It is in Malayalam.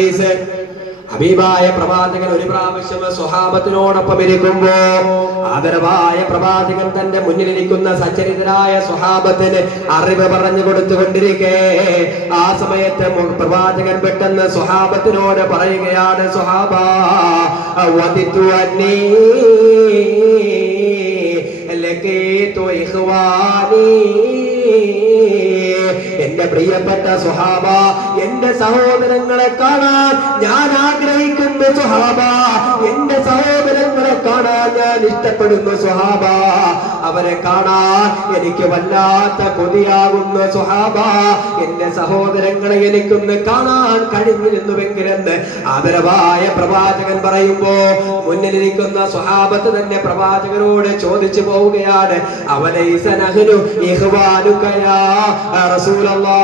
ഹദീസ്. ഹബീബായ പ്രവാചകൻ ഒരു പ്രാവശ്യം സ്വഹാബത്തിനോടൊപ്പം ഇരിക്കുമ്പോ ആദരവായ പ്രവാചകൻ തന്റെ മുന്നിലിരിക്കുന്ന സച്ചരിതരായ സ്വഹാബത്തിന് അറിവ് പറഞ്ഞു കൊടുത്തുകൊണ്ടിരിക്കെ ആ സമയത്ത് പ്രവാചകൻ പെട്ടെന്ന് സ്വഹാബത്തിനോട് പറയുകയാണ്, സ്വഹാബാ വദിതു അന്നീ ലഖീതു ഇഖ്വാനീ, എന്റെ പ്രിയപ്പെട്ട സ്വഹാബ, എന്റെ സഹോദരങ്ങളെ കാണാൻ ഞാൻ ആഗ്രഹിക്കുന്നു സ്വഹാബ, എന്റെ സഹോദരങ്ങളെ കാണാൻ ഞാൻ ഇഷ്ടപ്പെടുന്നു സ്വഹാബ, അവരെ കാണാൻ എനിക്ക് വല്ലാത്ത കൊതിയാകുന്നു സ്വഹാബ, എന്റെ സഹോദരങ്ങളെ എനിക്കൊന്ന് കാണാൻ കഴിഞ്ഞിരുന്നുവെങ്കിലെന്ന് ആദരവായ പ്രവാചകൻ പറയുമ്പോ മുന്നിലിരിക്കുന്ന സ്വഹാബത്ത് തന്നെ പ്രവാചകനോട് ചോദിച്ചു പോവുകയാണ്, അവലൈസ നഹ്നു ഇഖ്വാനുക യാ റസൂലല്ലാഹ്,